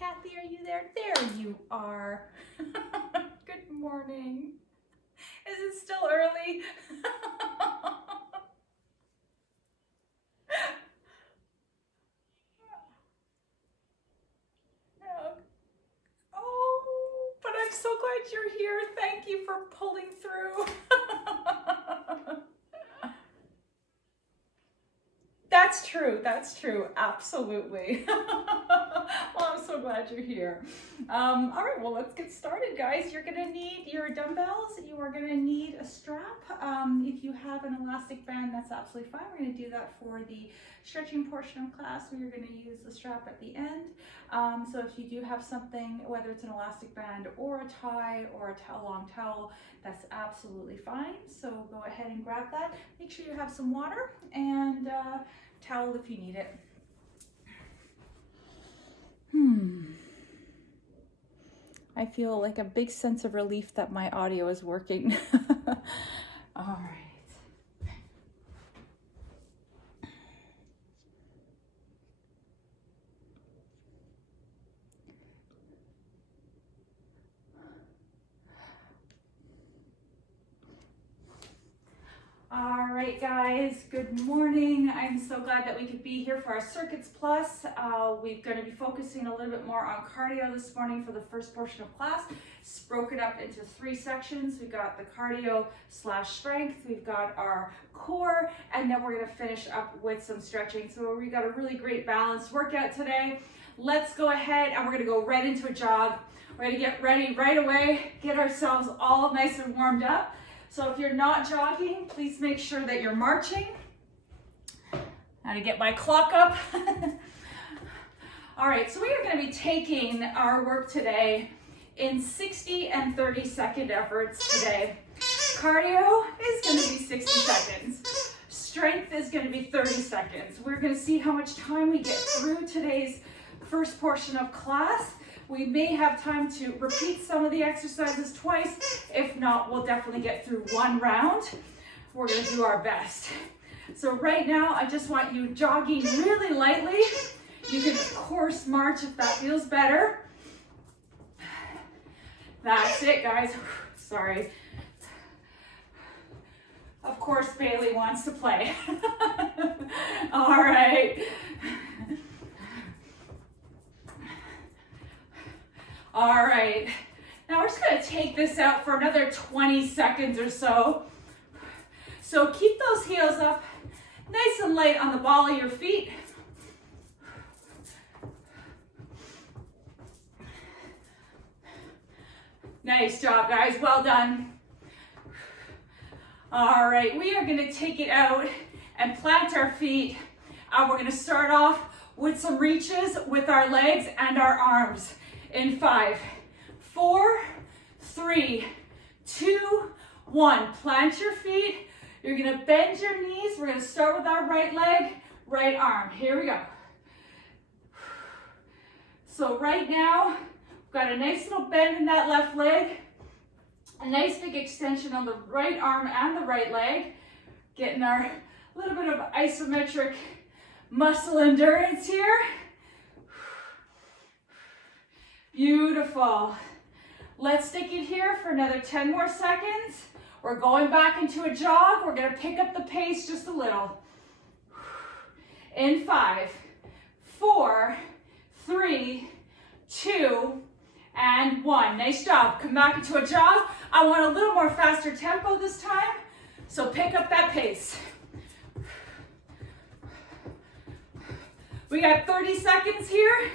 Kathy, are you there? There you are. Good morning. Is it still early? Oh, but I'm so glad you're here. Thank you for pulling through. That's true. That's true. Absolutely. Well, I'm so glad you're here. All right, well, let's get started, guys. You're going to need your dumbbells. You are going to need a strap. If you have an elastic band, that's absolutely fine. We're going to do that for the stretching portion of class. We're going to use the strap at the end. So if you do have something, whether it's an elastic band or a tie or a long towel, that's absolutely fine. So go ahead and grab that. Make sure you have some water and towel if you need it. I feel like a big sense of relief that my audio is working. All right. All right, guys, good morning. I'm so glad that we could be here for our Circuits Plus. We're going to be focusing a little bit more on cardio this morning for the first portion of class. It's broken up into 3 sections. We've got the cardio / strength, we've got our core, and then we're going to finish up with some stretching. So we got a really great balanced workout today. Let's go ahead and we're going to go right into a jog. We're going to get ready right away, get ourselves all nice and warmed up. So if you're not jogging, please make sure that you're marching. Now to get my clock up. All right, so we are going to be taking our work today in 60 and 30-second efforts today. Cardio is going to be 60 seconds. Strength is going to be 30 seconds. We're going to see how much time we get through today's first portion of class. We may have time to repeat some of the exercises twice. If not, we'll definitely get through 1 round. We're going to do our best. So right now, I just want you jogging really lightly. You can, of course, march if that feels better. That's it, guys. Sorry. Of course, Bailey wants to play. All right. All right, now we're just gonna take this out for another 20 seconds or so. So keep those heels up nice and light on the ball of your feet. Nice job, guys, well done. All right, we are gonna take it out and plant our feet. We're gonna start off with some reaches with our legs and our arms. In 5, 4, 3, 2, 1. Plant your feet. You're gonna bend your knees. We're gonna start with our right leg, right arm. Here we go. So right now, we've got a nice little bend in that left leg, a nice big extension on the right arm and the right leg, getting our little bit of isometric muscle endurance here. Beautiful. Let's stick it here for another 10 more seconds. We're going back into a jog. We're going to pick up the pace just a little. In 5, 4, 3, 2, and 1. Nice job. Come back into a jog. I want a little more faster tempo this time, so pick up that pace. We got 30 seconds here.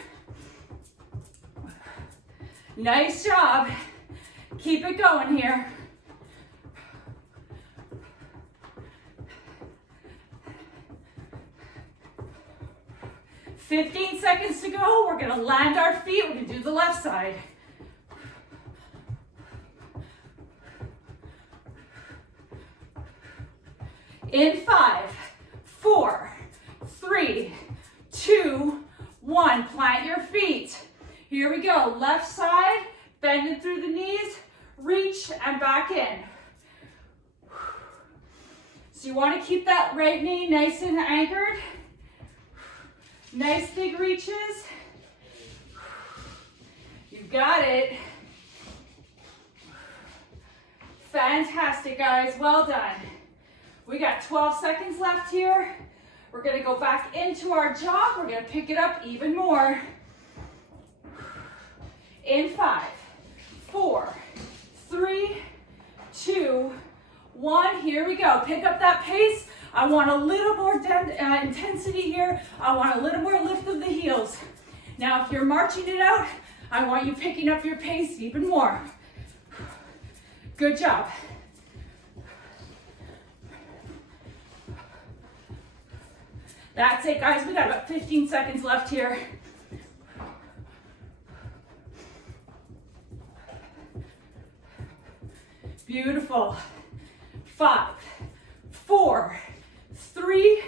Nice job. Keep it going here. "15 seconds to go. We're gonna land our feet. We're gonna do the left side. In 5, 4, 3, 2, 1. Plant your feet. Here we go, left side, bending through the knees, reach and back in. So you want to keep that right knee nice and anchored. Nice big reaches. got it. Fantastic, guys. Well done. We got 12 seconds left here. We're going to go back into our jog. We're going to pick it up even more. In 5, 4, 3, 2, 1. Here we go. Pick up that pace. I want a little more intensity here. I want a little more lift of the heels. Now, if you're marching it out, I want you picking up your pace even more. Good job. That's it, guys. We got about 15 seconds left here. Beautiful. 5, 4, 3,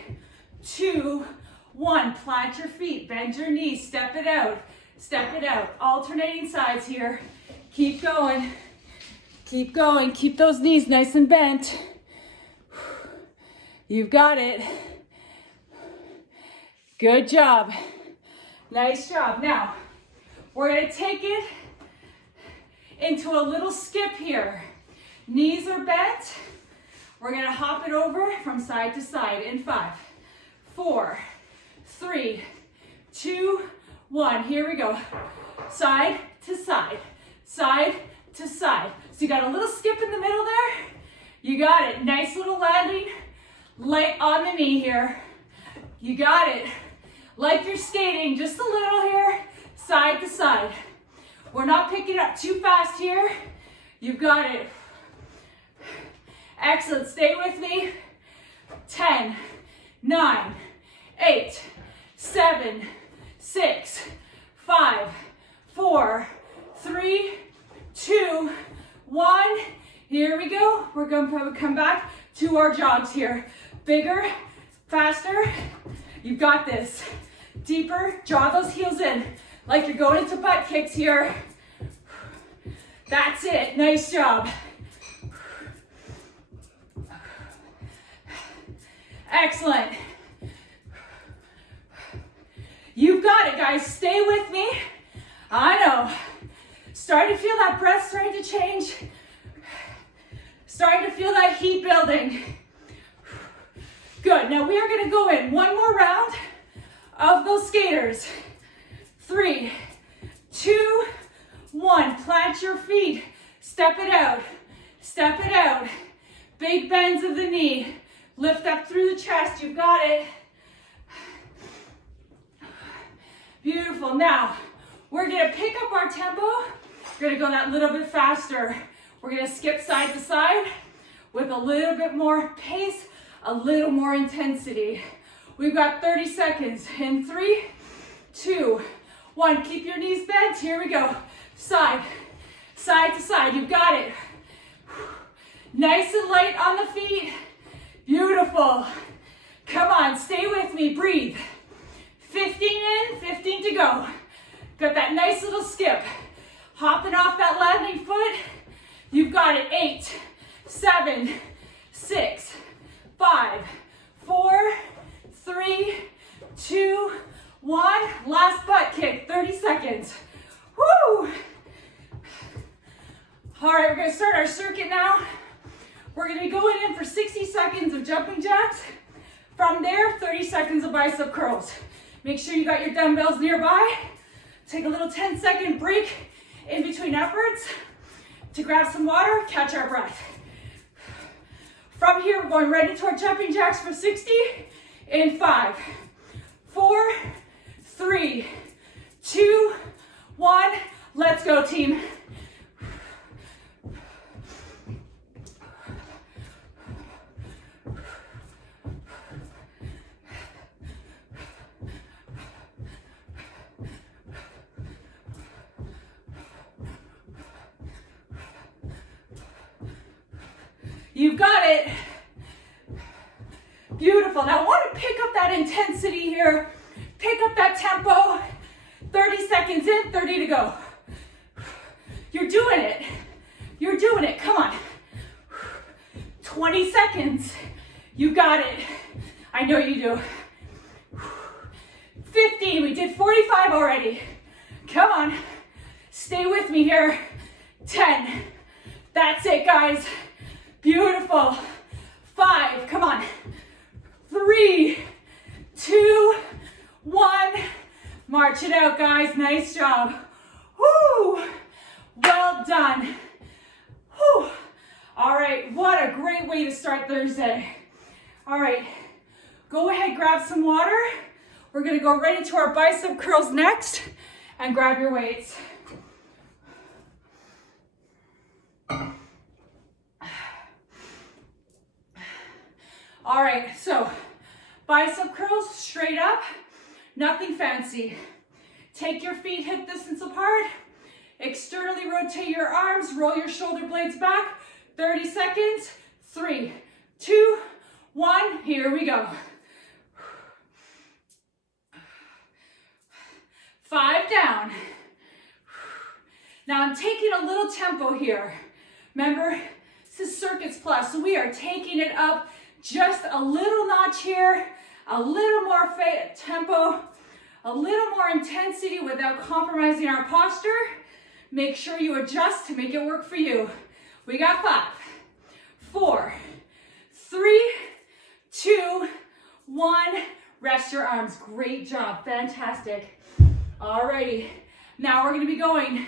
2, 1. Plant your feet, bend your knees, step it out. Step it out. Alternating sides here. Keep going. Keep going. Keep those knees nice and bent. You've got it. Good job. Nice job. Now, we're going to take it into a little skip here. Knees are bent. We're going to hop it over from side to side in 5, 4, 3, 2, 1. Here we go. Side to side. Side to side. So you got a little skip in the middle there. You got it. Nice little landing. Light on the knee here. You got it. Like you're skating, just a little here, side to side. We're not picking up too fast here. You've got it. Excellent, stay with me. 10, 9, 8, 7, 6, 5, 4, 3, 2, 1. Here we go. We're going to come back to our jogs here. Bigger, faster. You've got this. Deeper, draw those heels in like you're going into butt kicks here. That's it. Nice job. Excellent. You've got it, guys. Stay with me. I know. Starting to feel that breath starting to change. Starting to feel that heat building. Good. Now we are going to go in one more round of those skaters. 3, 2, 1. Plant your feet. Step it out. Step it out. Big bends of the knee. Lift up through the chest. You've got it. Beautiful. Now, we're going to pick up our tempo. We're going to go that little bit faster. We're going to skip side to side with a little bit more pace, a little more intensity. We've got 30 seconds. In 3, 2, 1. Keep your knees bent. Here we go. Side, side to side. You've got it. Nice and light on the feet. Beautiful. Come on, stay with me. Breathe. 15 in, 15 to go. Got that nice little skip. Hopping off that landing foot. You've got it. 8, 7, 6, 5, 4, 3, 2, 1. Last butt kick, 30 seconds. Woo! All right, we're gonna start our circuit now. We're gonna be going in for 60 seconds of jumping jacks. From there, 30 seconds of bicep curls. Make sure you got your dumbbells nearby. Take a little 10-second break in between efforts to grab some water, catch our breath. From here, we're going right into our jumping jacks for 60 in 5, 4, 3, 2, 1. Let's go, team. You've got it. Beautiful. Now I want to pick up that intensity here. Pick up that tempo. 30 seconds in, 30 to go. You're doing it. You're doing it. Come on. 20 seconds. You got it. I know you do. 15. We did 45 already. Come on. Stay with me here. 10. That's it, guys. Beautiful. 5. Come on. 3, 2, 1. March it out, guys. Nice job. Woo! Well done. Whew. All right, what a great way to start Thursday. All right, go ahead, grab some water. We're gonna go right into our bicep curls next, and grab your weights. All right, so bicep curls straight up, nothing fancy. Take your feet hip distance apart, externally rotate your arms, roll your shoulder blades back, 30 seconds, 3, 2, 1, here we go. 5 down. Now I'm taking a little tempo here. Remember, this is Circuits Plus, so we are taking it up just a little notch here, a little more tempo, a little more intensity without compromising our posture. Make sure you adjust to make it work for you. We got 5, 4, 3, 2, 1. Rest your arms. Great job. Fantastic. Alrighty. Now we're going to be going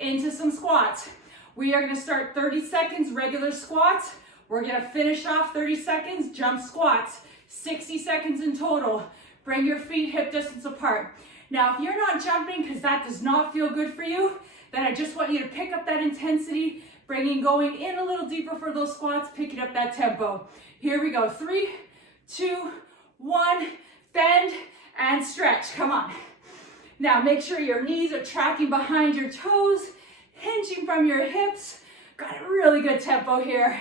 into some squats. We are going to start 30 seconds regular squats. We're going to finish off 30 seconds jump squats. 60 seconds in total. Bring your feet hip distance apart. Now, if you're not jumping because that does not feel good for you, then I just want you to pick up that intensity, going in a little deeper for those squats, picking up that tempo. Here we go. 3, 2, 1, bend and stretch. Come on. Now make sure your knees are tracking behind your toes, hinging from your hips. Got a really good tempo here.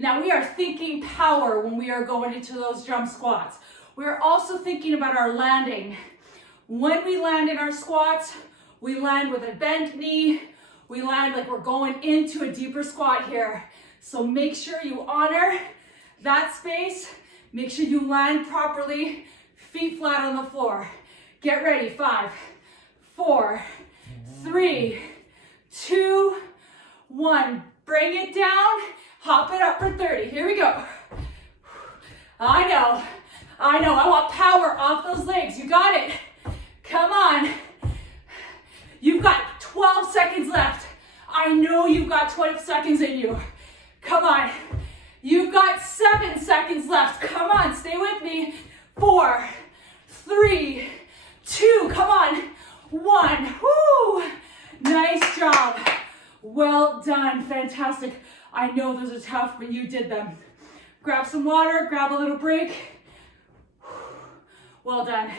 Now we are thinking power when we are going into those jump squats. We're also thinking about our landing. When we land in our squats, we land with a bent knee. We land like we're going into a deeper squat here. So make sure you honor that space. Make sure you land properly, feet flat on the floor. Get ready. 5, 4, 3, 2, 1. Bring it down. Hop it up for 30. Here we go. I know. I want power off those legs. You got it. Come on. You've got 12 seconds left. I know you've got 12 seconds in you. Come on. You've got 7 seconds left. Come on, stay with me. 4, 3, 2, come on. 1. Woo! Nice job. Well done. Fantastic. I know those are tough, but you did them. Grab some water, grab a little break. Well done.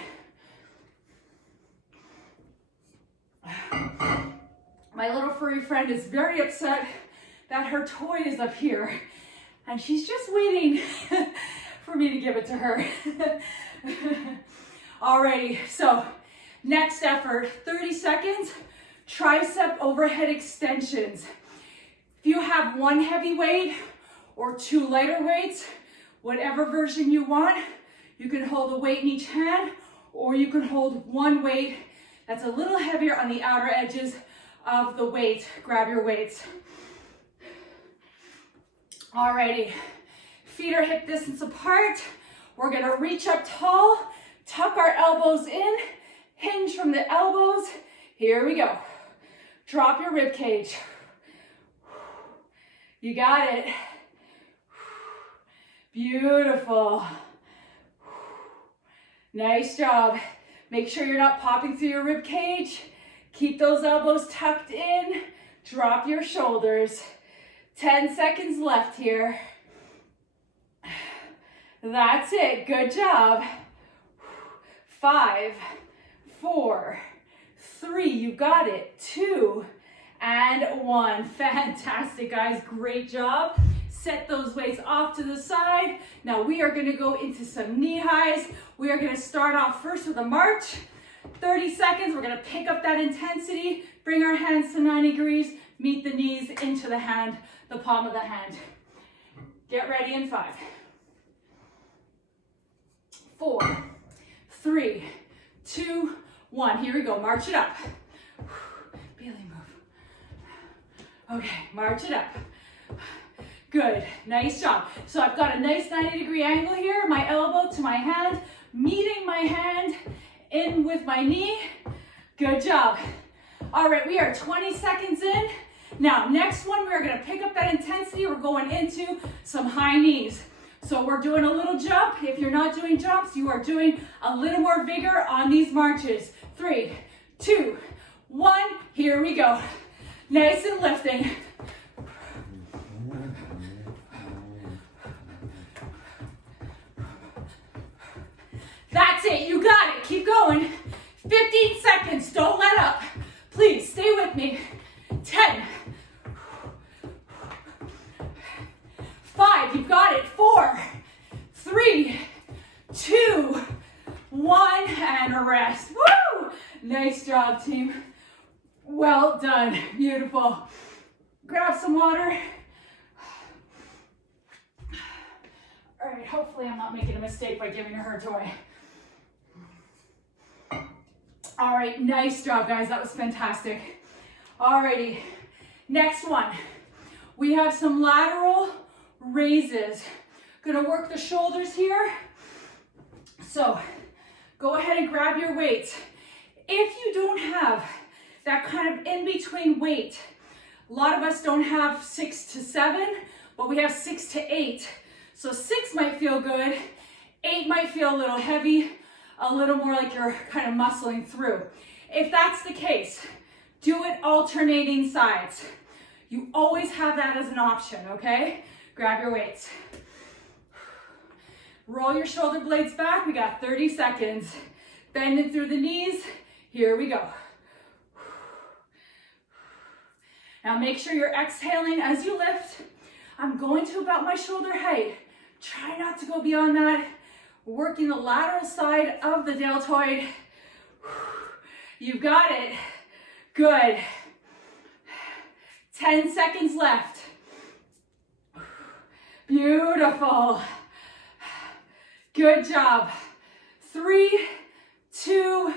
My little furry friend is very upset that her toy is up here and she's just waiting for me to give it to her. Alrighty, so next effort, 30 seconds, tricep overhead extensions. If you have one heavy weight or 2 lighter weights, whatever version you want, you can hold a weight in each hand, or you can hold one weight that's a little heavier on the outer edges of the weight. Grab your weights. Alrighty, feet are hip distance apart. We're gonna reach up tall, tuck our elbows in, hinge from the elbows. Here we go. Drop your rib cage. You got it. Beautiful. Nice job. Make sure you're not popping through your rib cage. Keep those elbows tucked in. Drop your shoulders. 10 seconds left here. That's it. Good job. 5, 4, 3. You got it. 2 and 1. Fantastic, guys. Great job. Set those weights off to the side. Now we are going to go into some knee highs. We are going to start off first with a march. 30 seconds. We're going to pick up that intensity. Bring our hands to 90 degrees. Meet the knees into the hand, the palm of the hand. Get ready in 5, 4, 3, 2, 1. Here we go. March it up. Belly move. Okay, march it up. Good, nice job. So I've got a nice 90-degree angle here, my elbow to my hand, meeting my hand in with my knee. Good job. All right, we are 20 seconds in. Now, next one, we're gonna pick up that intensity. We're going into some high knees. So we're doing a little jump. If you're not doing jumps, you are doing a little more vigor on these marches. 3, 2, 1, here we go. Nice and lifting. That's it, you got it, keep going. 15 seconds, don't let up. Please, stay with me. 10. 5, you've got it. 4, 3, 2, 1, and rest. Woo! Nice job, team. Well done, beautiful. Grab some water. All right, hopefully I'm not making a mistake by giving her a toy. All right, nice job, guys. That was fantastic. All righty, next one. We have some lateral raises. Gonna work the shoulders here. So go ahead and grab your weights. If you don't have that kind of in-between weight, a lot of us don't have 6 to 7, but we have 6 to 8. So 6 might feel good, 8 might feel a little heavy, a little more like you're kind of muscling through. If that's the case, do it alternating sides. You always have that as an option, okay? Grab your weights. Roll your shoulder blades back. We got 30 seconds. Bending through the knees. Here we go. Now make sure you're exhaling as you lift. I'm going to about my shoulder height. Try not to go beyond that. Working the lateral side of the deltoid. You got it. Good. 10 seconds left. Beautiful. Good job. 3, 2,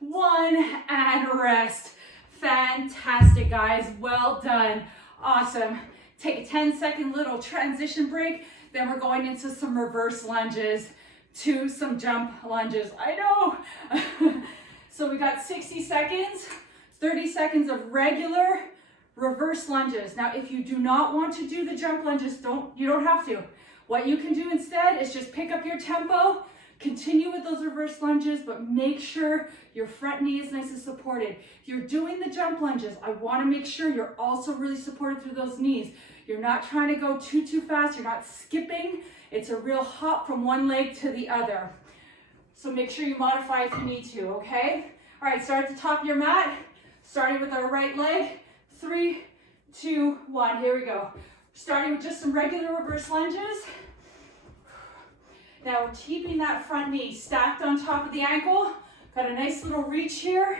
1, and rest. Fantastic, guys. Well done. Awesome. Take a 10-second little transition break. Then we're going into some reverse lunges to some jump lunges. I know. So we got 60 seconds, 30 seconds of regular reverse lunges. Now, if you do not want to do the jump lunges, you don't have to. What you can do instead is just pick up your tempo, continue with those reverse lunges, but make sure your front knee is nice and supported. If you're doing the jump lunges, I want to make sure you're also really supported through those knees. You're not trying to go too fast. You're not skipping. It's a real hop from one leg to the other. So make sure you modify if you need to, okay? All right, start at the top of your mat, starting with our right leg. 3, 2, 1, here we go. Starting with just some regular reverse lunges. Now we're keeping that front knee stacked on top of the ankle. Got a nice little reach here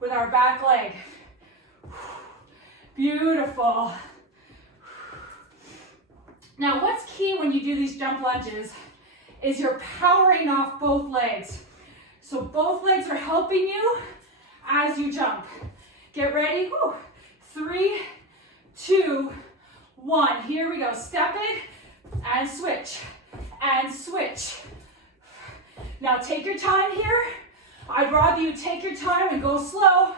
with our back leg. Beautiful. Now what's key when you do these jump lunges is you're powering off both legs. So both legs are helping you as you jump. Get ready. 3, 2, 1. Here we go. Step it and switch and switch. Now take your time here. I'd rather you take your time and go slow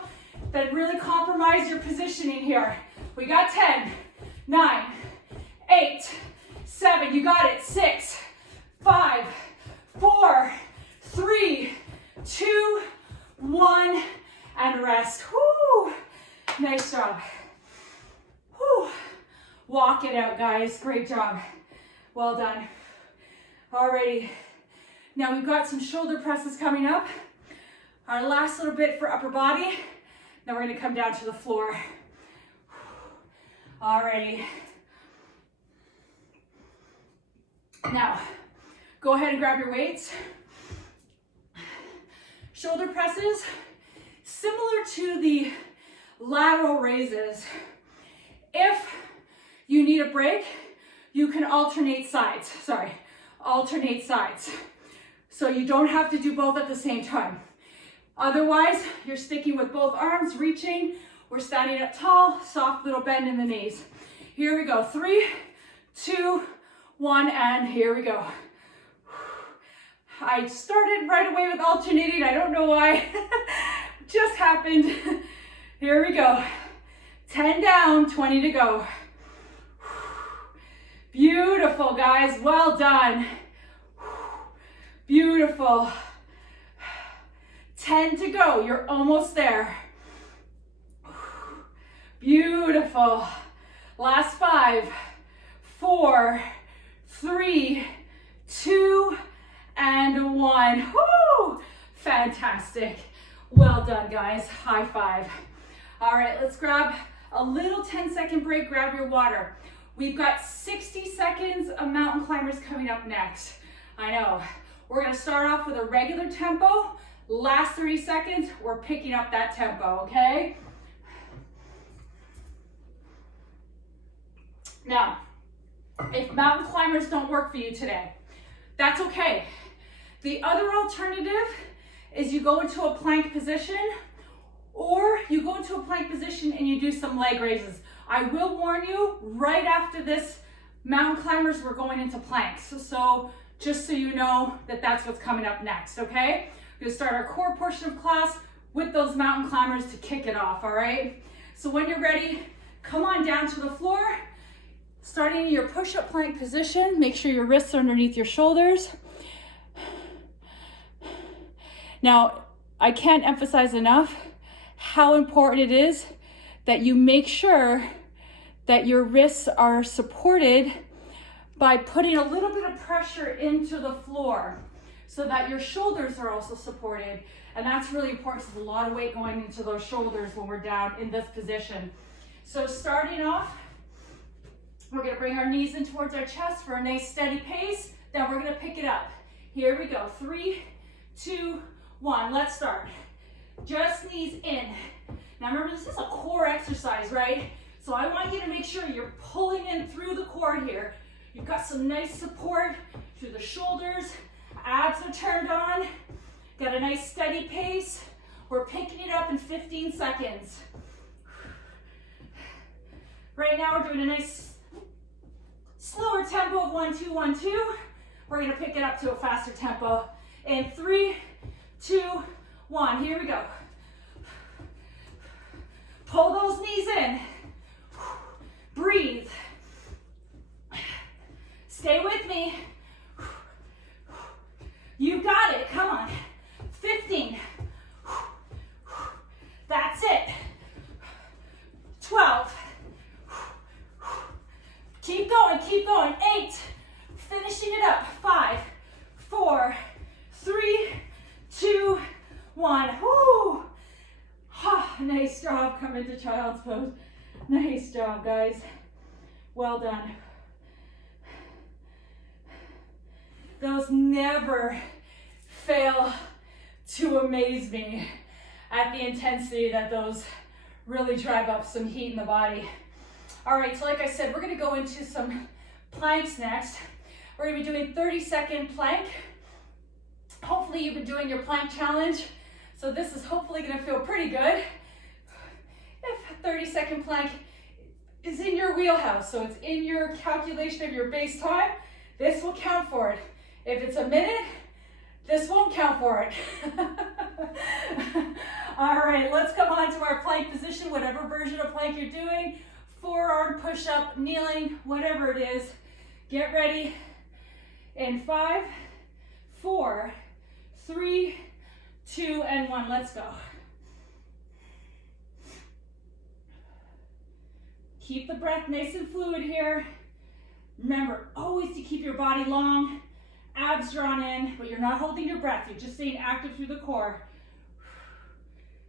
than really compromise your positioning here. We got 10, 9, 8, 7. You got it. 6, 5, 4, 3, 2, 1, and rest. Woo! Nice job. Whew. Walk it out, guys. Great job. Well done. Alrighty. Now we've got some shoulder presses coming up. Our last little bit for upper body. Now we're going to come down to the floor. Alrighty. Now, go ahead and grab your weights. Shoulder presses, similar to the lateral raises. If you need a break, you can alternate sides. Alternate sides. So you don't have to do both at the same time. Otherwise, you're sticking with both arms, reaching. We're standing up tall, soft little bend in the knees. Here we go. 3, 2, 1, and here we go. I started right away with alternating. I don't know why. Just happened. Here we go. 10 down, 20 to go. Beautiful, guys. Well done. Beautiful. 10 to go. You're almost there. Beautiful. Last 5, 4, 3, 2, and 1. Woo! Fantastic. Well done, guys. High five. All right, let's grab a little 10-second break. Grab your water. We've got 60 seconds of mountain climbers coming up next. I know. We're going to start off with a regular tempo. Last 30 seconds, we're picking up that tempo, okay? Now, if mountain climbers don't work for you today, that's okay. The other alternative is you go into a plank position, or you go into a plank position and you do some leg raises. I will warn you, right after this mountain climbers, we're going into planks. So just so you know that that's what's coming up next, okay? We're gonna start our core portion of class with those mountain climbers to kick it off, all right? So when you're ready, come on down to the floor. Starting in your push-up plank position, make sure your wrists are underneath your shoulders. Now, I can't emphasize enough how important it is that you make sure that your wrists are supported by putting a little bit of pressure into the floor so that your shoulders are also supported. And that's really important. There's a lot of weight going into those shoulders when we're down in this position. So starting off, we're gonna bring our knees in towards our chest for a nice steady pace. Then we're gonna pick it up. Here we go. 3, 2, 1. Let's start. Just knees in. Now remember, this is a core exercise, right? So I want you to make sure you're pulling in through the core here. You've got some nice support through the shoulders. Abs are turned on. Got a nice steady pace. We're picking it up in 15 seconds. Right now we're doing a nice slower tempo of 1, 2, 1, 2. We're gonna pick it up to a faster tempo in 3, 2, 1. Here we go. Pull those knees in. Breathe. Stay with me. You got it. Come on. 15. That's it. 12. Keep going, keep going. 8. Finishing it up. 5, 4, 3, 2, 1. Woo! Nice job coming to child's pose. Nice job, guys. Well done. Those never fail to amaze me at the intensity that those really drive up some heat in the body. All right, so like I said, we're gonna go into some planks next. We're gonna be doing 30-second plank. Hopefully you've been doing your plank challenge, so this is hopefully gonna feel pretty good. If 30-second plank is in your wheelhouse, so it's in your calculation of your base time, this will count for it. If it's a minute, this won't count for it. All right, let's come on to our plank position, whatever version of plank you're doing. Forearm push-up, kneeling, whatever it is. Get ready. In 5, 4, 3, 2, and 1. Let's go. Keep the breath nice and fluid here. Remember, always to keep your body long, abs drawn in, but you're not holding your breath. You're just staying active through the core.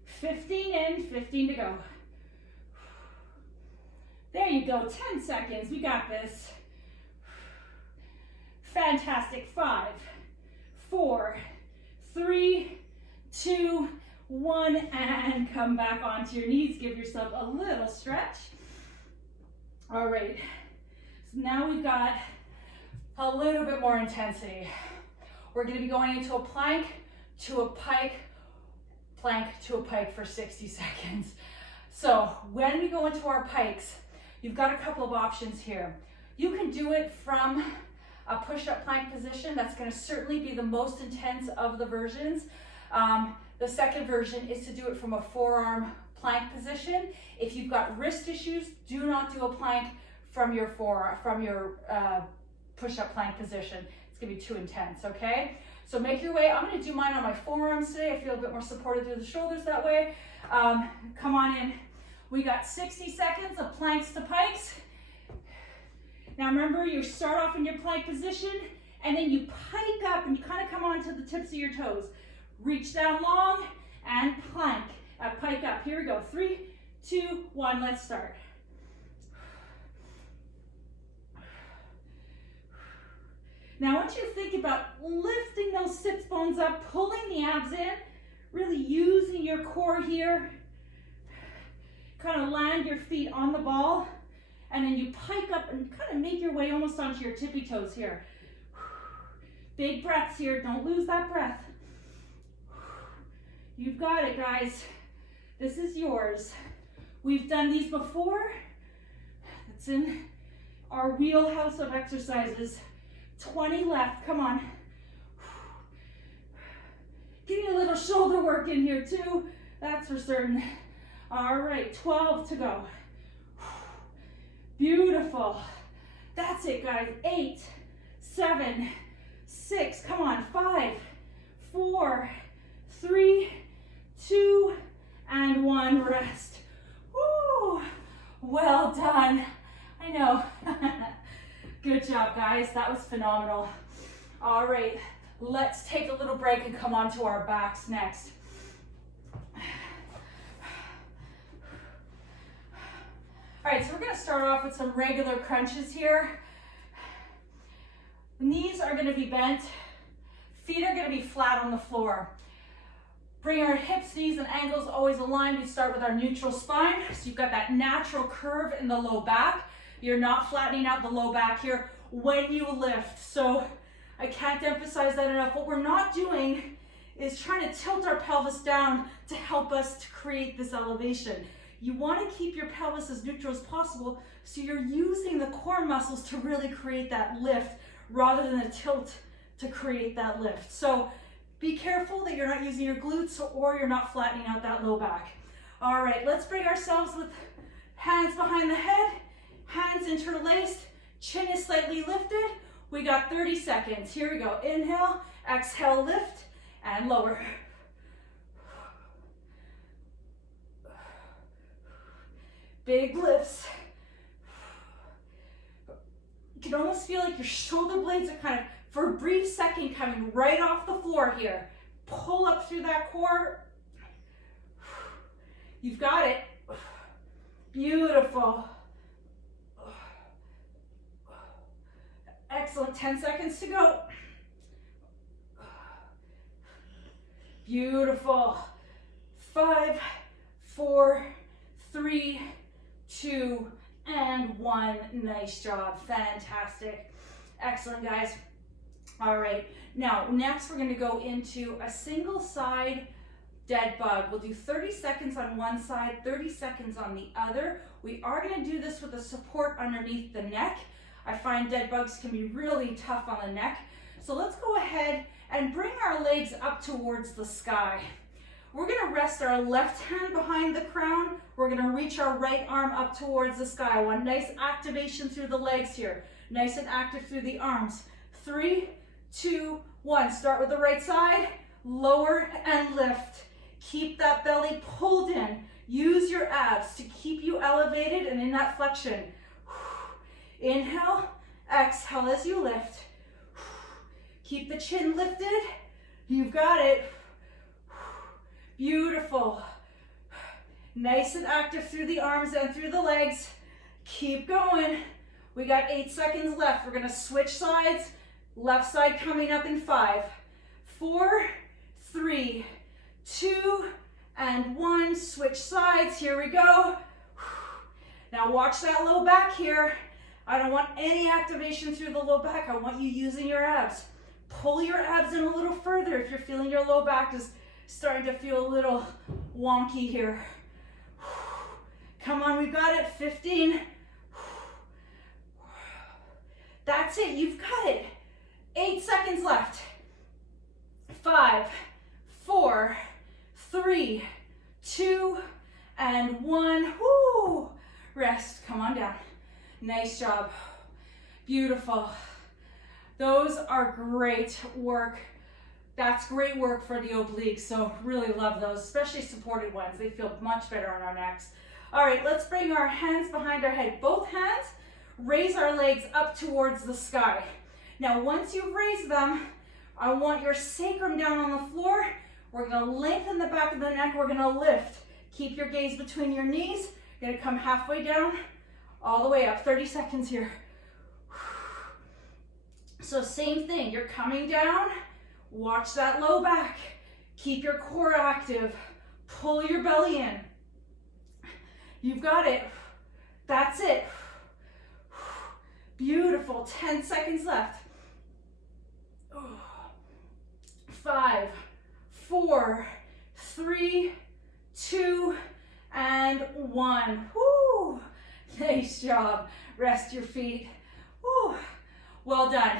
15 in, 15 to go. There you go, 10 seconds. We got this. Fantastic. 5, 4, 3, 2, 1, and come back onto your knees. Give yourself a little stretch. All right, so now we've got a little bit more intensity. We're gonna be going into a plank, to a pike, plank to a pike for 60 seconds. So when we go into our pikes, you've got a couple of options here. You can do it from a push-up plank position. That's going to certainly be the most intense of the versions. The second version is to do it from a forearm plank position. If you've got wrist issues, do not do a plank from your push-up plank position. It's going to be too intense, okay? So make your way. I'm going to do mine on my forearms today. I feel a bit more supported through the shoulders that way. Come on in. We got 60 seconds of planks to pikes. Now remember, you start off in your plank position, and then you pike up, and you kind of come onto the tips of your toes. Reach down long, and plank. Pike up. Here we go. 3, 2, 1. Let's start. Now I want you to think about lifting those sits bones up, pulling the abs in, really using your core here. Kind of land your feet on the ball, and then you pike up and kind of make your way almost onto your tippy toes here. Big breaths here, don't lose that breath. You've got it, guys. This is yours. We've done these before. It's in our wheelhouse of exercises. 20 left, come on. Getting a little shoulder work in here too, that's for certain. All right, 12 to go. Beautiful. That's it, guys. 8, 7, 6, come on. 5, 4, 3, 2, and 1. Rest. Woo! Well done. I know. Good job, guys. That was phenomenal. All right, let's take a little break and come on to our backs next. All right, so we're going to start off with some regular crunches here. Knees are going to be bent. Feet are going to be flat on the floor. Bring our hips, knees, and ankles always aligned. We start with our neutral spine. So you've got that natural curve in the low back. You're not flattening out the low back here when you lift. So I can't emphasize that enough. What we're not doing is trying to tilt our pelvis down to help us to create this elevation. You want to keep your pelvis as neutral as possible, so you're using the core muscles to really create that lift rather than a tilt to create that lift. So be careful that you're not using your glutes or you're not flattening out that low back. All right, let's bring ourselves with hands behind the head, hands interlaced, chin is slightly lifted. We got 30 seconds. Here we go. Inhale, exhale, lift, and lower. Big lifts. You can almost feel like your shoulder blades are kind of, for a brief second, coming right off the floor here. Pull up through that core. You've got it. Beautiful. Excellent. 10 seconds to go. Beautiful. 5, 4, 3, 2, and 1. Nice job. Fantastic. Excellent, guys. All right. Now, next we're going to go into a single side dead bug. We'll do 30 seconds on one side, 30 seconds on the other. We are going to do this with a support underneath the neck. I find dead bugs can be really tough on the neck. So let's go ahead and bring our legs up towards the sky. We're going to rest our left hand behind the crown. We're going to reach our right arm up towards the sky. One nice activation through the legs here. Nice and active through the arms. 3, 2, 1. Start with the right side. Lower and lift. Keep that belly pulled in. Use your abs to keep you elevated and in that flexion. Inhale, exhale as you lift. Keep the chin lifted. You've got it. Beautiful. Nice and active through the arms and through the legs. Keep going. We got 8 seconds left. We're going to switch sides. Left side coming up in 5, 4, 3, 2, and 1. Switch sides. Here we go. Now watch that low back here. I don't want any activation through the low back. I want you using your abs. Pull your abs in a little further if you're feeling your low back is starting to feel a little wonky here. Come on, we've got it. 15. That's it, you've got it. 8 seconds left. 5, 4, 3, 2, and 1. Woo! Rest, come on down. Nice job. Beautiful. Those are great work. That's great work for the obliques, so really love those, especially supported ones. They feel much better on our necks. All right, let's bring our hands behind our head. Both hands, raise our legs up towards the sky. Now, once you've raised them, I want your sacrum down on the floor. We're gonna lengthen the back of the neck. We're gonna lift. Keep your gaze between your knees. You're gonna come halfway down, all the way up. 30 seconds here. So same thing, you're coming down. Watch that low back. Keep your core active. Pull your belly in. You've got it. That's it. Beautiful. 10 seconds left. 5, 4, 3, 2, and 1. Woo! Nice job. Rest your feet. Woo! Well done.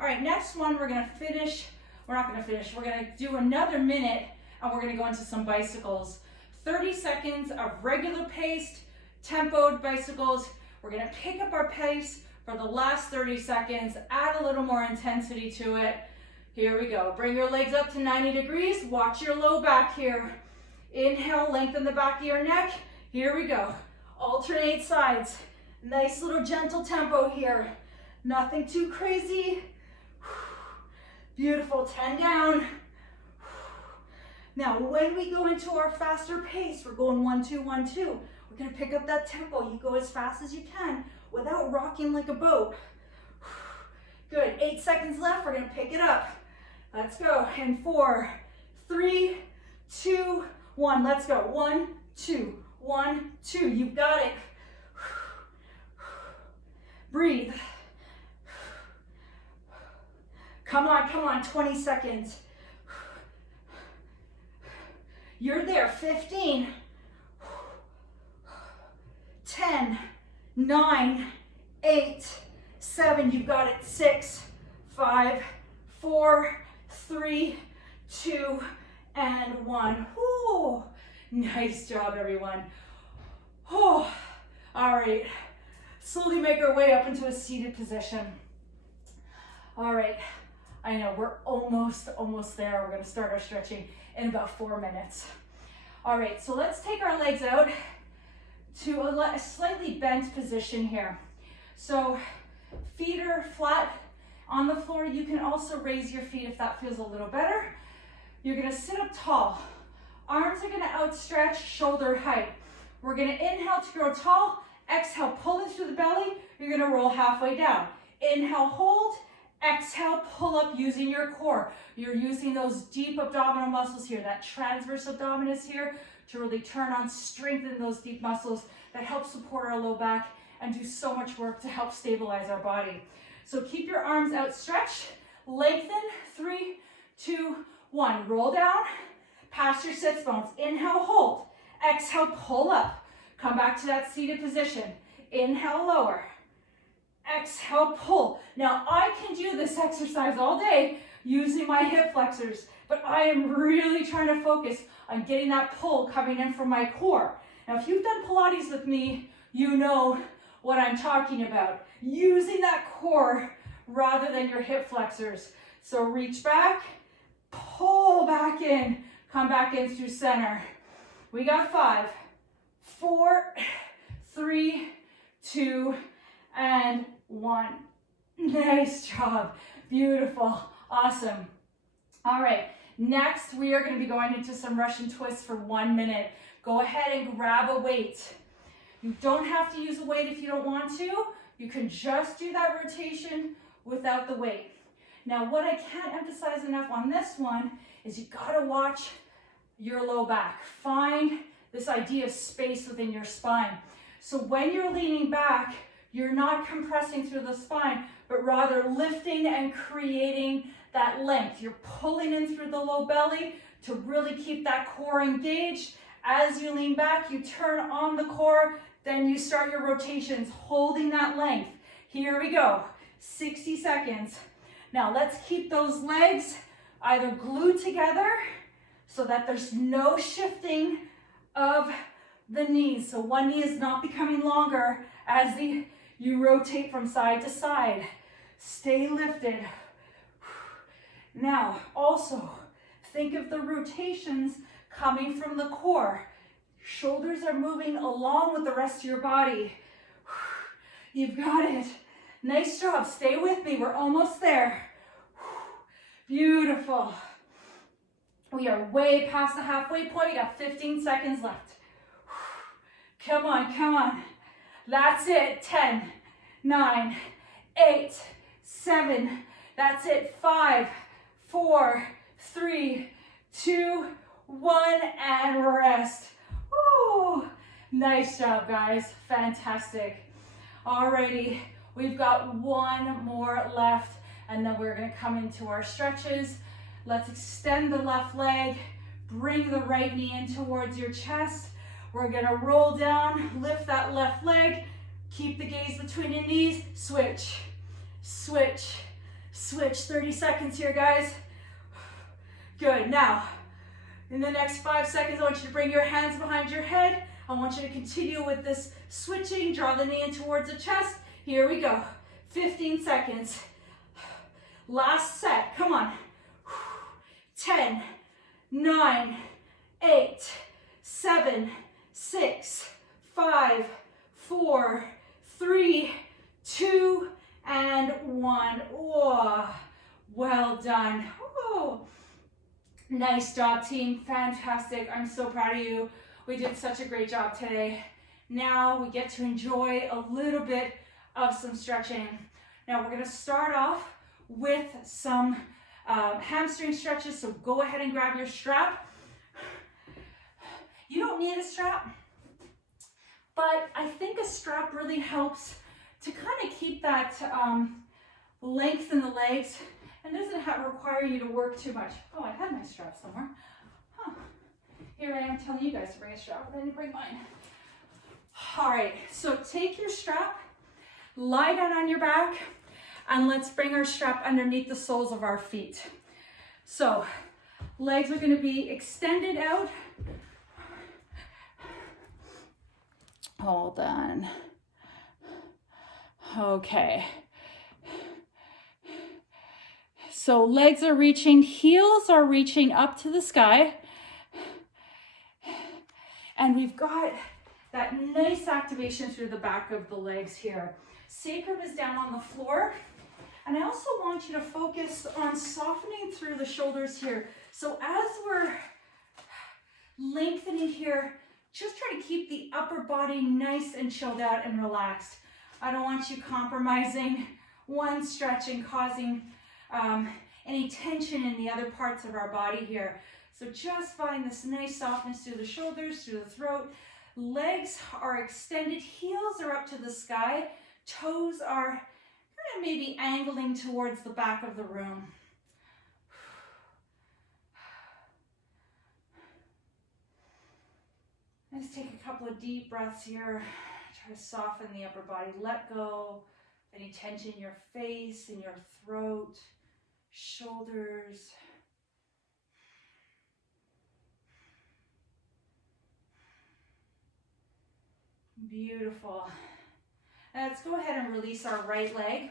All right, next one we're gonna finish. We're not gonna finish. We're gonna do another minute and we're gonna go into some bicycles. 30 seconds of regular paced, tempoed bicycles. We're gonna pick up our pace for the last 30 seconds, add a little more intensity to it. Here we go. Bring your legs up to 90 degrees. Watch your low back here. Inhale, lengthen the back of your neck. Here we go. Alternate sides. Nice little gentle tempo here. Nothing too crazy. Beautiful. 10 down. Now, when we go into our faster pace, we're going 1, 2, 1, 2. We're gonna pick up that tempo. You go as fast as you can without rocking like a boat. Good. 8 seconds left. We're gonna pick it up. Let's go. And 4, 3, 2, 1. Let's go. 1, 2, 1, 2. You've got it. Breathe. Come on, come on. 20 seconds. You're there. 15, 10, 9, 8, 7. You've got it. 6, 5, 4, 3, 2, and 1. Whew. Nice job, everyone. Oh, all right. Slowly make our way up into a seated position. All right. I know we're almost there. We're going to start our stretching in about 4 minutes. All right, so let's take our legs out to a slightly bent position here. So feet are flat on the floor. You can also raise your feet if that feels a little better. You're going to sit up tall. Arms are going to outstretch, shoulder height. We're going to inhale to grow tall. Exhale, pull it through the belly. You're going to roll halfway down. Inhale, hold. Exhale, pull up using your core. You're using those deep abdominal muscles here, that transverse abdominis here, to really turn on, strengthen those deep muscles that help support our low back and do so much work to help stabilize our body. So keep your arms outstretched, lengthen, 3, 2, 1. Roll down, past your sits bones. Inhale, hold. Exhale, pull up. Come back to that seated position. Inhale, lower. Exhale, pull. Now I can do this exercise all day using my hip flexors, but I am really trying to focus on getting that pull coming in from my core. Now, if you've done Pilates with me, you know what I'm talking about. Using that core rather than your hip flexors. So reach back, pull back in, come back in through center. We got 5, 4, 3, 2, and 1. Nice job. Beautiful. Awesome. All right. Next, we are going to be going into some Russian twists for 1 minute. Go ahead and grab a weight. You don't have to use a weight if you don't want to. You can just do that rotation without the weight. Now, what I can't emphasize enough on this one is you got to watch your low back. Find this idea of space within your spine. So when you're leaning back, you're not compressing through the spine, but rather lifting and creating that length. You're pulling in through the low belly to really keep that core engaged. As you lean back, you turn on the core, then you start your rotations, holding that length. Here we go, 60 seconds. Now let's keep those legs either glued together so that there's no shifting of the knees. So one knee is not becoming longer as you rotate from side to side. Stay lifted. Now, also, think of the rotations coming from the core. Shoulders are moving along with the rest of your body. You've got it. Nice job. Stay with me. We're almost there. Beautiful. We are way past the halfway point. We got 15 seconds left. Come on, come on. That's it. 10, 9, 8, 7. That's it. 5, 4, 3, 2, 1, and rest. Woo! Nice job, guys. Fantastic. Alrighty, we've got one more left, and then we're gonna come into our stretches. Let's extend the left leg, bring the right knee in towards your chest. We're gonna roll down, lift that left leg, keep the gaze between your knees, switch, switch, switch. 30 seconds here, guys. Good, now, in the next 5 seconds, I want you to bring your hands behind your head. I want you to continue with this switching, draw the knee in towards the chest. Here we go, 15 seconds. Last set, come on. 10, 9, 8, 7, 6, 5, 4, 3, 2, and 1. Oh, well done. Oh, nice job, team. Fantastic. I'm so proud of you. We did such a great job today. Now we get to enjoy a little bit of some stretching. Now we're going to start off with some hamstring stretches, so go ahead and grab your strap. You don't need a strap, but I think a strap really helps to kind of keep that length in the legs and doesn't require you to work too much. Oh, I had my strap somewhere. Huh. Here I am telling you guys to bring a strap, but I didn't bring mine. All right, so take your strap, lie down on your back, and let's bring our strap underneath the soles of our feet. So legs are going to be extended out. Hold on. Okay. So legs are reaching, heels are reaching up to the sky. And we've got that nice activation through the back of the legs here. Sacrum is down on the floor. And I also want you to focus on softening through the shoulders here. So as we're lengthening here, just try to keep the upper body nice and chilled out and relaxed. I don't want you compromising one stretch and causing any tension in the other parts of our body here. So just find this nice softness through the shoulders, through the throat. Legs are extended, heels are up to the sky, toes are kind of maybe angling towards the back of the room. Let's take a couple of deep breaths here. Try to soften the upper body. Let go of any tension in your face, in your throat, shoulders. Beautiful. Let's go ahead and release our right leg.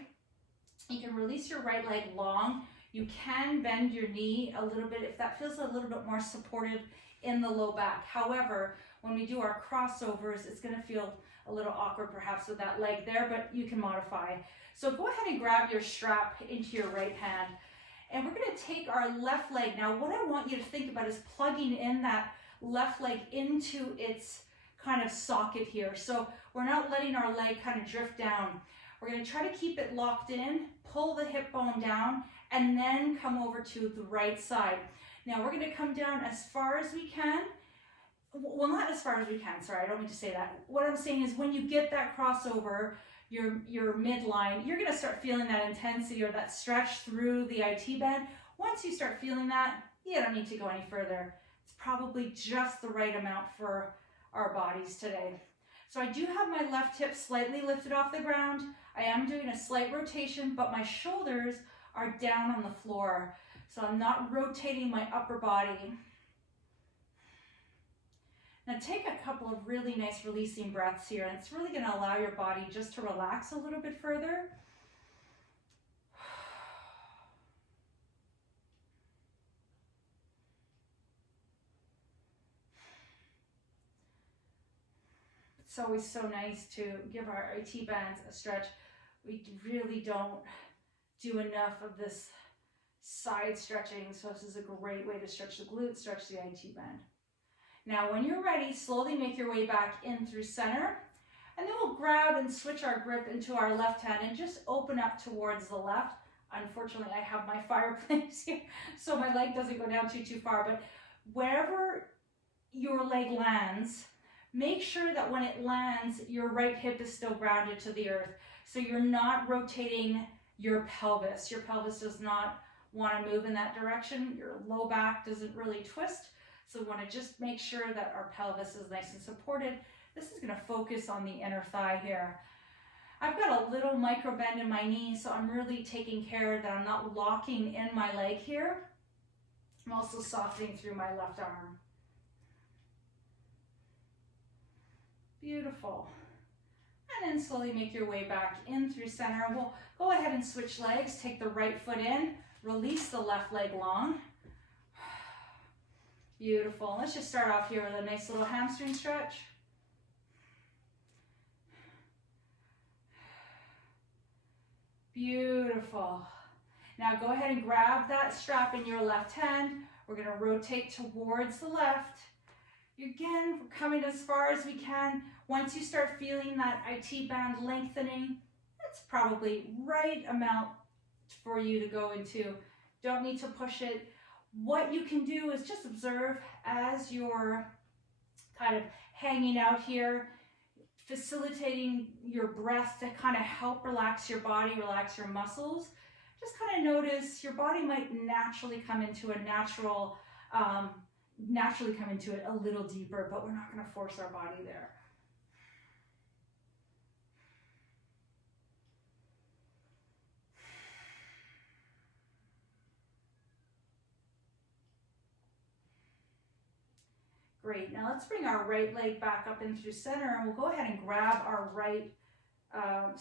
You can release your right leg long. You can bend your knee a little bit if that feels a little bit more supportive in the low back. However, when we do our crossovers, it's going to feel a little awkward perhaps with that leg there, but you can modify. So go ahead and grab your strap into your right hand. And we're going to take our left leg. Now, what I want you to think about is plugging in that left leg into its kind of socket here. So we're not letting our leg kind of drift down. We're going to try to keep it locked in, pull the hip bone down, and then come over to the right side. Now we're going to come down as far as we can. Well, not as far as we can, sorry, I don't mean to say that. What I'm saying is when you get that crossover, your midline, you're going to start feeling that intensity or that stretch through the IT band. Once you start feeling that, You don't need to go any further. It's probably just the right amount for our bodies today. So I do have my left hip slightly lifted off the ground. I am doing a slight rotation, but my shoulders are down on the floor. So I'm not rotating my upper body. Now take a couple of really nice releasing breaths here, and it's really going to allow your body just to relax a little bit further. It's always so nice to give our IT bands a stretch. We really don't do enough of this side stretching, so this is a great way to stretch the glutes, stretch the IT band. Now when you're ready, slowly make your way back in through center, and then we'll grab and switch our grip into our left hand and just open up towards the left. Unfortunately, I have my fireplace here, so my leg doesn't go down too far, but wherever your leg lands, make sure that when it lands, your right hip is still grounded to the earth. So you're not rotating your pelvis. Your pelvis does not want to move in that direction. Your low back doesn't really twist. So we want to just make sure that our pelvis is nice and supported. This is going to focus on the inner thigh here. I've got a little micro bend in my knee, so I'm really taking care that I'm not locking in my leg here. I'm also softening through my left arm. Beautiful. And then slowly make your way back in through center. We'll go ahead and switch legs. Take the right foot in, release the left leg long. Beautiful. Let's just start off here with a nice little hamstring stretch. Beautiful. Now go ahead and grab that strap in your left hand. We're going to rotate towards the left. Again, we're coming as far as we can. Once you start feeling that IT band lengthening, that's probably right amount for you to go into. Don't need to push it. What you can do is just observe as you're kind of hanging out here, facilitating your breath to kind of help relax your body, relax your muscles. Just kind of notice your body might naturally come into a naturally come into it a little deeper, but we're not going to force our body there. Great. Now let's bring our right leg back up in through center, and we'll go ahead and grab our right our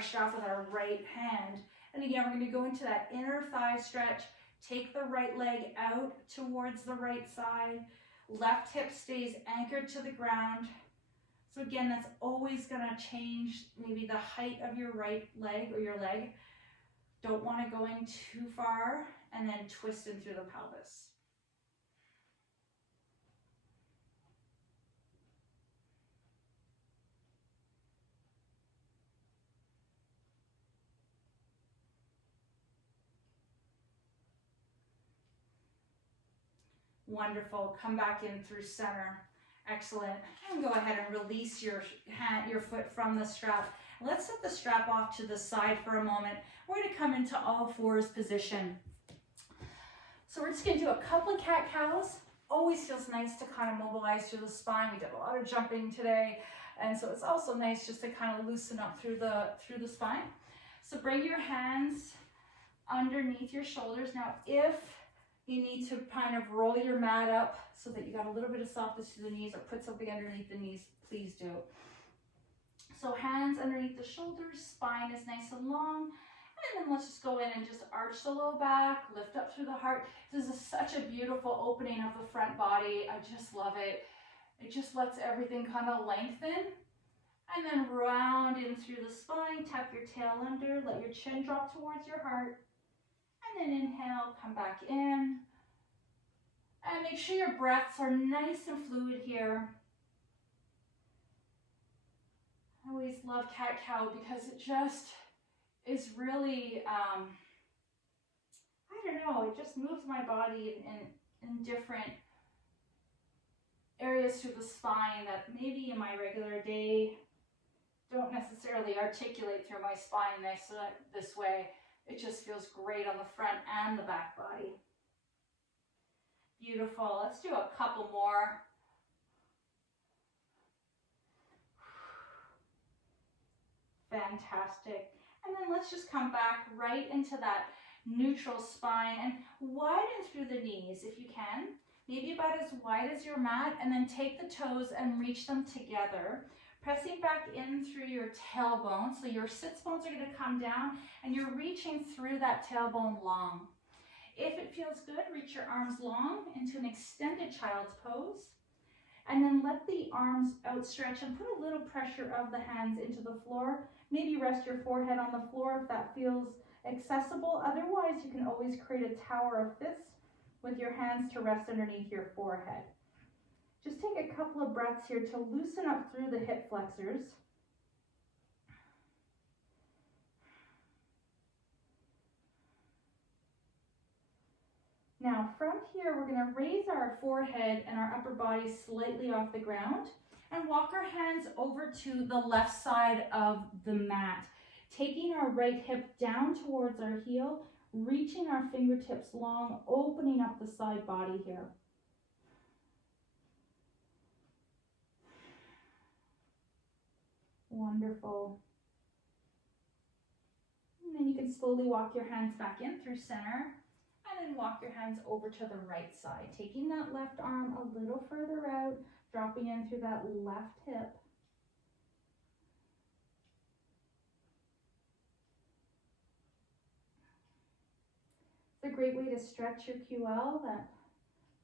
strap with our right hand. And again, we're going to go into that inner thigh stretch. Take the right leg out towards the right side. Left hip stays anchored to the ground. So again, that's always going to change maybe the height of your right leg or your leg. Don't want to go in too far, and then twist in through the pelvis. Wonderful. Come back in through center. Excellent. And go ahead and release your foot from the strap. Let's set the strap off to the side for a moment. We're going to come into all fours position. So we're just going to do a couple of cat-cows. Always feels nice to kind of mobilize through the spine. We did a lot of jumping today, and so it's also nice just to kind of loosen up through the spine. So bring your hands underneath your shoulders. Now, if you need to kind of roll your mat up so that you got a little bit of softness to the knees, or put something underneath the knees, please do. So hands underneath the shoulders, spine is nice and long. And then let's just go in and just arch the low back, lift up through the heart. This is such a beautiful opening of the front body. I just love it. It just lets everything kind of lengthen. And then round in through the spine, tap your tail under, let your chin drop towards your heart. And then inhale, come back in. And make sure your breaths are nice and fluid here. I always love cat-cow because it just is really, I don't know, it just moves my body in different areas through the spine that maybe in my regular day don't necessarily articulate through my spine this way. It just feels great on the front and the back body. Beautiful. Let's do a couple more. Fantastic. And then let's just come back right into that neutral spine and widen through the knees if you can. Maybe about as wide as your mat, and then take the toes and reach them together. Pressing back in through your tailbone. So your sits bones are going to come down and you're reaching through that tailbone long. If it feels good, reach your arms long into an extended child's pose. And then let the arms outstretch and put a little pressure of the hands into the floor. Maybe rest your forehead on the floor if that feels accessible. Otherwise, you can always create a tower of fists with your hands to rest underneath your forehead. Just take a couple of breaths here to loosen up through the hip flexors. Now from here, we're going to raise our forehead and our upper body slightly off the ground and walk our hands over to the left side of the mat. Taking our right hip down towards our heel, reaching our fingertips long, opening up the side body here. Wonderful. And then you can slowly walk your hands back in through center. And then walk your hands over to the right side, taking that left arm a little further out, dropping in through that left hip. It's a great way to stretch your QL, that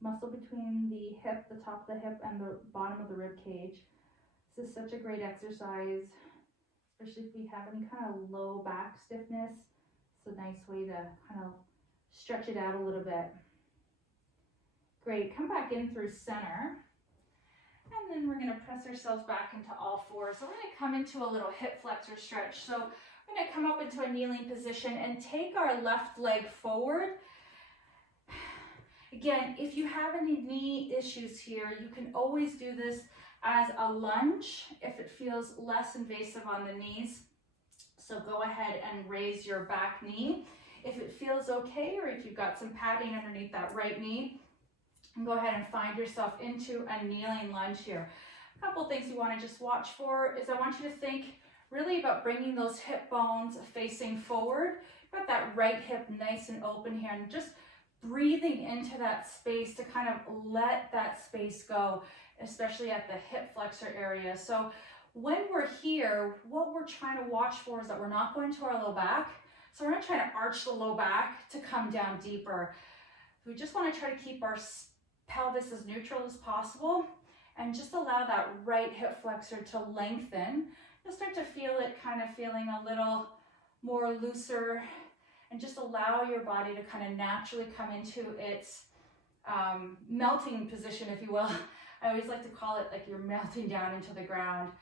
muscle between the hip, the top of the hip, and the bottom of the rib cage. This is such a great exercise, especially if we have any kind of low back stiffness. It's a nice way to kind of stretch it out a little bit. Great, come back in through center. And then we're gonna press ourselves back into all fours. So we're gonna come into a little hip flexor stretch. So we're gonna come up into a kneeling position and take our left leg forward. Again, if you have any knee issues here, you can always do this as a lunge if it feels less invasive on the knees. So go ahead and raise your back knee. If it feels okay, or if you've got some padding underneath that right knee, and go ahead and find yourself into a kneeling lunge here. A couple things you want to just watch for is I want you to think really about bringing those hip bones facing forward. Got that right hip nice and open here, and just breathing into that space to kind of let that space go, especially at the hip flexor area. So when we're here, what we're trying to watch for is that we're not going to our low back. So we're not trying to arch the low back to come down deeper. We just want to try to keep our pelvis as neutral as possible and just allow that right hip flexor to lengthen. You'll start to feel it kind of feeling a little more looser, and just allow your body to kind of naturally come into its melting position, if you will. I always like to call it like you're melting down into the ground.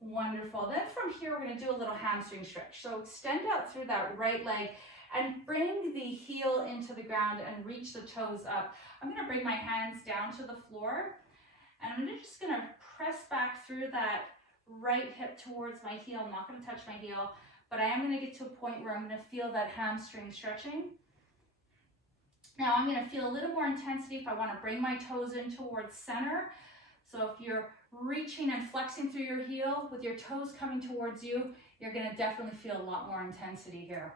Wonderful. Then from here, we're going to do a little hamstring stretch. So extend out through that right leg and bring the heel into the ground and reach the toes up. I'm going to bring my hands down to the floor, and I'm just going to press back through that right hip towards my heel. I'm not going to touch my heel, but I am going to get to a point where I'm going to feel that hamstring stretching. Now I'm going to feel a little more intensity if I want to bring my toes in towards center. So if you're reaching and flexing through your heel with your toes coming towards you, you're going to definitely feel a lot more intensity here.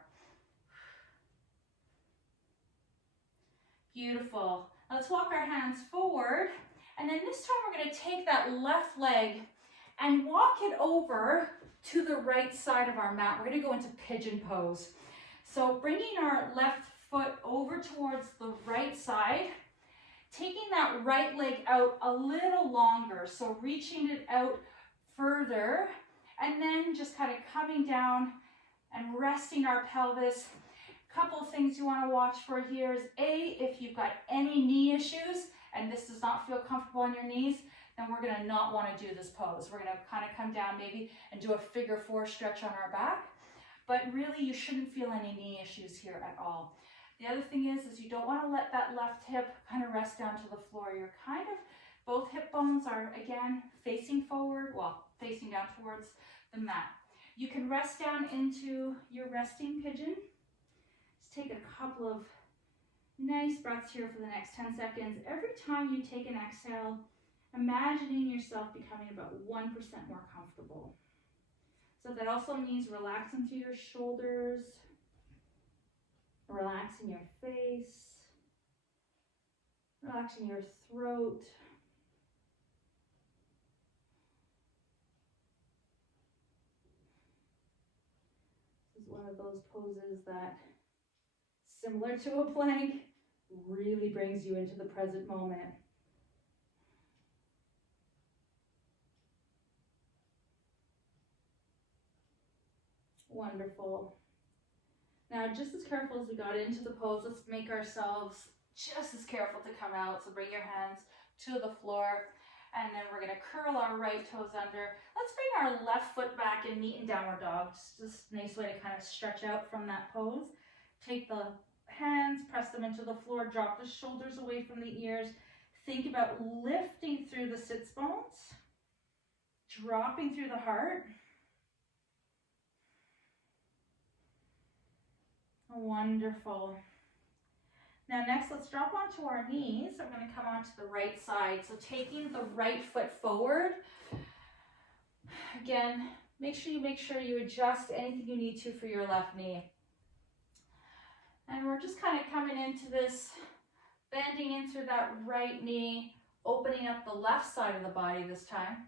Beautiful. Let's walk our hands forward, and then this time we're going to take that left leg and walk it over to the right side of our mat. We're going to go into Pigeon Pose. So bringing our left foot over towards the right side, taking that right leg out a little longer, so reaching it out further, and then just kind of coming down and resting our pelvis. Couple of things you want to watch for here is A, if you've got any knee issues and this does not feel comfortable on your knees, then we're going to not want to do this pose. We're going to kind of come down maybe and do a figure 4 stretch on our back, but really you shouldn't feel any knee issues here at all. The other thing is you don't want to let that left hip kind of rest down to the floor. You're kind of, both hip bones are again facing forward, well, facing down towards the mat. You can rest down into your resting pigeon. Just take a couple of nice breaths here for the next 10 seconds. Every time you take an exhale, imagining yourself becoming about 1% more comfortable. So that also means relaxing through your shoulders, relaxing your face, relaxing your throat. This is one of those poses that, similar to a plank, really brings you into the present moment. Wonderful. Now, just as careful as we got into the pose, let's make ourselves just as careful to come out. So bring your hands to the floor, and then we're gonna curl our right toes under. Let's bring our left foot back and meet in downward dog. Just a nice way to kind of stretch out from that pose. Take the hands, press them into the floor, drop the shoulders away from the ears. Think about lifting through the sits bones, dropping through the heart. Wonderful. Now next, let's drop onto our knees. I'm going to come onto the right side. So taking the right foot forward. Again, make sure you adjust anything you need to for your left knee. And we're just kind of coming into this, bending in through that right knee, opening up the left side of the body this time.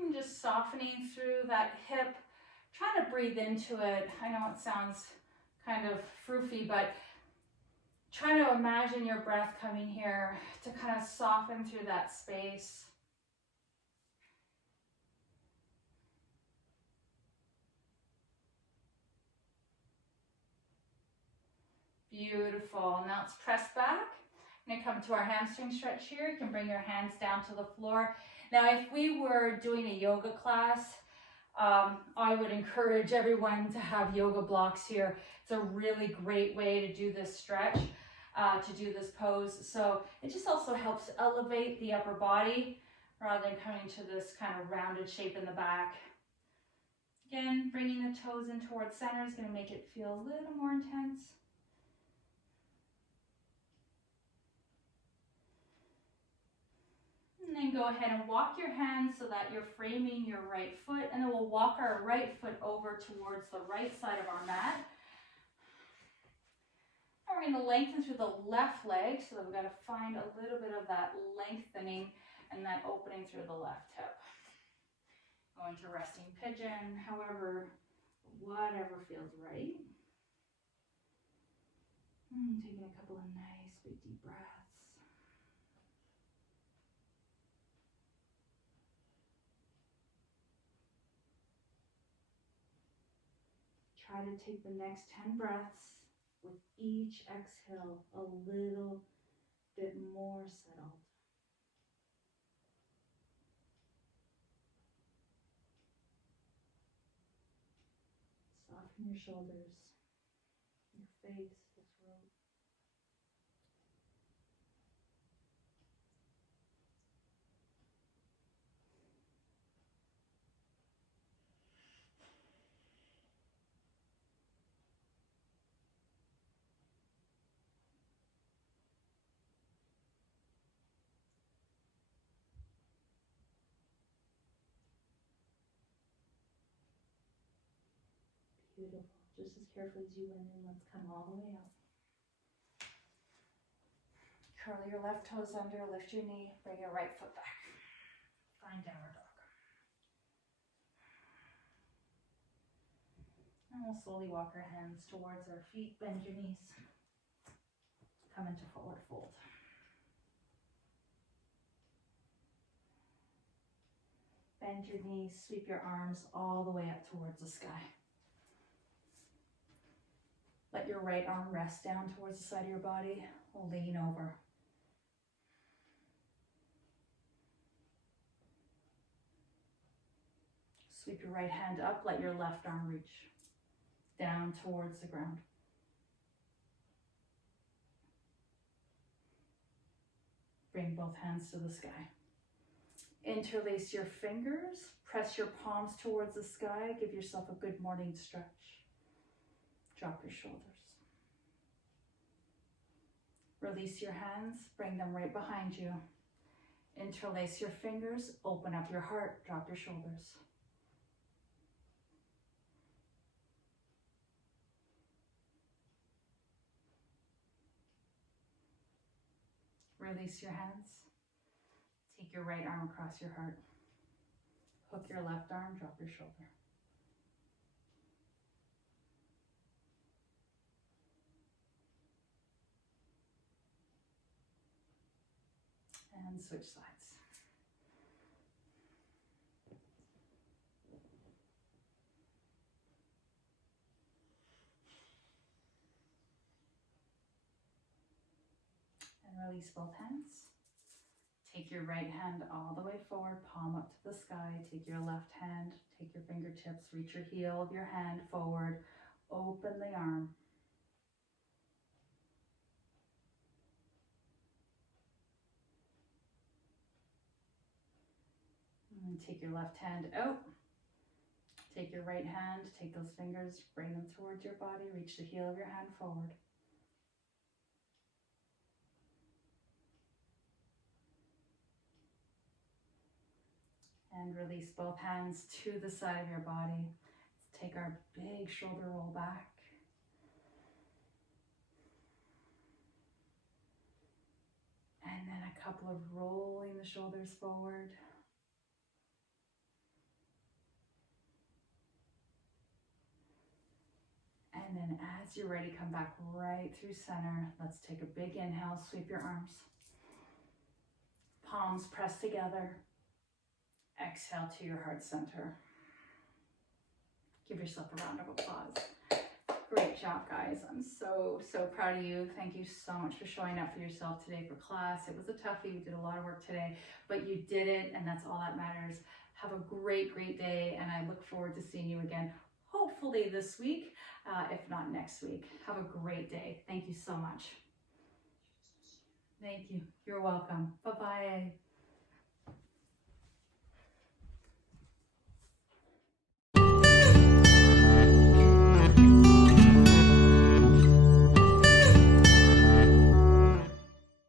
And just softening through that hip, trying to breathe into it. I know it sounds kind of froofy, but try to imagine your breath coming here to kind of soften through that space. Beautiful. Now let's press back. I'm going to come to our hamstring stretch here. You can bring your hands down to the floor. Now, if we were doing a yoga class, I would encourage everyone to have yoga blocks here. It's a really great way to do this stretch, to do this pose. So it just also helps elevate the upper body rather than coming to this kind of rounded shape in the back. Again, bringing the toes in towards center is going to make it feel a little more intense. And then go ahead and walk your hands so that you're framing your right foot, and then we'll walk our right foot over towards the right side of our mat. And we're going to lengthen through the left leg, so that we've got to find a little bit of that lengthening and that opening through the left hip. Going to resting pigeon, however, whatever feels right. Taking a couple of nice big deep breaths. Try to take the next 10 breaths with each exhale a little bit more settled. Soften your shoulders, your face, the throat. Beautiful. Just as carefully as you went in, let's come all the way out. Curl your left toes under, lift your knee, bring your right foot back. Find downward dog. And we'll slowly walk our hands towards our feet, bend your knees. Come into forward fold. Bend your knees, sweep your arms all the way up towards the sky. Let your right arm rest down towards the side of your body. Lean over. Sweep your right hand up. Let your left arm reach down towards the ground. Bring both hands to the sky. Interlace your fingers, press your palms towards the sky, give yourself a good morning stretch. Drop your shoulders. Release your hands, bring them right behind you. Interlace your fingers, open up your heart, drop your shoulders. Release your hands. Take your right arm across your heart. Hook your left arm, drop your shoulder. And switch sides. And release both hands. Take your right hand all the way forward, palm up to the sky. Take your left hand, take your fingertips, reach your heel of your hand forward, open the arm. And take your left hand out. Take your right hand, take those fingers, bring them towards your body, reach the heel of your hand forward. And release both hands to the side of your body. Let's take our big shoulder roll back. And then a couple of rolling the shoulders forward. And then as you're ready, come back right through center. Let's take a big inhale, sweep your arms. Palms press together. Exhale to your heart center. Give yourself a round of applause. Great job, guys. I'm so proud of you. Thank you so much for showing up for yourself today for class. It was a toughie. We did a lot of work today, but you did it, and that's all that matters. Have a great day, and I look forward to seeing you again, hopefully this week, if not next week. Have a great day. Thank you so much. Thank you. You're welcome. Bye-bye.